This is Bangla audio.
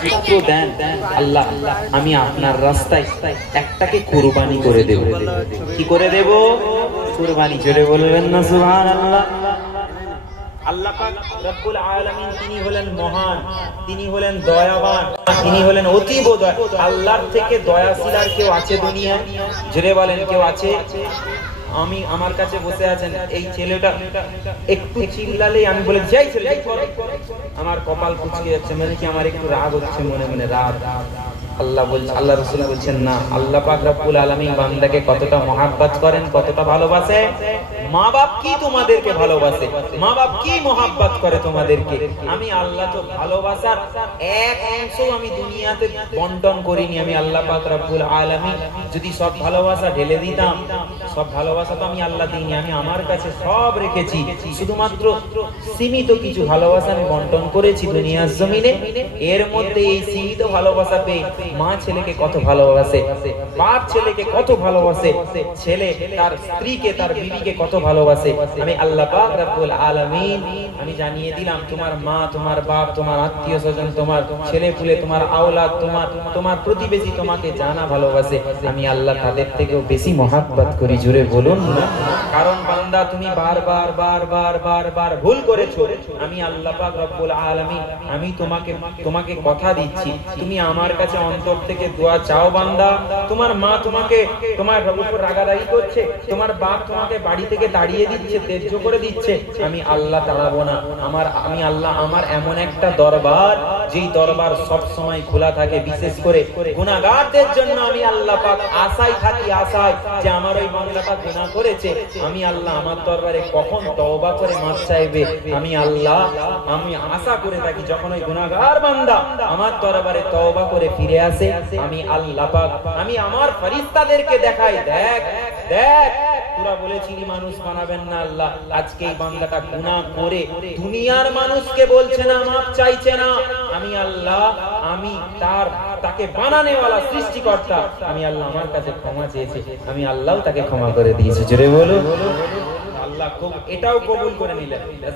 পুত্র দেন আল্লাহ, আমি আপনার রাস্তায় একটাকে কুরবানি করে দেব। কি করে দেব? কুরবানি। জোরে বলবেন না সুবহানাল্লাহ। আল্লাহ পাক রব্বুল আলামিন তিনি হলেন মহান, তিনি হলেন দয়াবান, তিনি হলেন অতীব দয়া। আল্লাহর থেকে দয়াশীল আর কেউ আছে দুনিয়ায়? জোরে বলেন, কেউ আছে? আমি আমার কাছে বসে আছেন, এই ছেলেটা একটু চিল্লালেই আমি বলে যাই ছেলে, আমার কপাল কুঁচকে যাচ্ছে, মানে কি আমার একটু রাগ হচ্ছে মনে মনে, রাগ। আল্লাহ বলছেন, আল্লাহ রাসূল বলছেন না, আল্লাহ পাক রব্বুল আলামিন বান্দাকে কতটা মহব্বত করেন, কতটা ভালোবাসে। মা বাপ কি তোমাদেরকে ভালোবাসে, মা বাপ কি মহব্বত করে তোমাদেরকে। আমি আল্লাহ তো ভালোবাসার এক অংশ আমি দুনিয়াতে বন্টন করিনি। আমি আল্লাহ পাক রব্বুল আলামিন যদি সব ভালোবাসা ঢেলে দিতাম, সব ভালোবাসা তো আমি আল্লাহ দিইনি, আমি আমার কাছে সব রেখেছি। শুধুমাত্র সীমিত কিছু ভালোবাসা আমি বন্টন করেছি দুনিয়ার জমিনে। এর মধ্যে এই সীমিত ভালোবাসা পেয়ে মা ছেলেকে কত ভালোবাসে, বাপ ছেলেকে কত ভালোবাসে, ছেলে তার স্ত্রীকে, তার বিবিকে কত ভালোবাসে। আমি আল্লাহ পাক রব্বুল আলামিন আমি জানিয়ে দিলাম, তোমার মা, তোমার বাপ, তোমার আত্মীয় স্বজন, তোমার ছেলে পুলে, তোমার আওলাদ, তোমার প্রতিবেশী তোমাকে জানা ভালোবাসে, আমি আল্লাহ তাদের থেকেও বেশি মহব্বত করি। জুড়ে বলুন না। কারণ বান্দা তুমি বারবার বারবার বারবার ভুল করেছো। আমি আল্লাহ পাক রব্বুল আলামিন আমি তোমাকে কথা দিচ্ছি, তুমি আমার কাছে অন্তর থেকে দোয়া চাও বান্দা। তোমার মা তোমাকে তোমার উপর রাগারাগি করছে, তোমার বাপ তোমাকে বাড়ি থেকে তাড়িয়ে দিচ্ছে, ত্যায্য করে দিচ্ছে, আমি আল্লাহ তাড়াবো না। আমি আল্লাহ, আমার এমন একটা দরবার, যেই দরবার সব সময় খোলা থাকে, বিশেষ করে গুনাহগারদের জন্য। আমি আল্লাহ পাক আশায় থাকি, আশায় যে আমার ওই বান্দাটা গুনাহ করেছে, আমি আল্লাহ আমার দরবারে কখন তওবা করে মাফ চাইবে। আমি আল্লাহ আমি আশা করে থাকি, যখন ওই গুনাহগার বান্দা আমার দরবারে তওবা করে ফিরে আসে, আমি আল্লাহ পাক আমি আমার ফেরেশতাদেরকে দেখাই, দেখ দেখ তোরা বলেছিলি মানুষ বানাবেন না আল্লাহ, আজকে এই বান্দাটা গুনাহ করে দুনিয়ার মানুষকে বলছে না, মাফ চাইছে না। আমি আল্লাহ আমি তাকে বানানেওয়ালা সৃষ্টিকর্তা, আমি আল্লাহ আমার কাছে ক্ষমা চেয়েছে, আমি আল্লাহ তাকে ক্ষমা করে দিয়েছি। জোরে বলো। আল্লাহ এটাও কবুল করে নিলেন।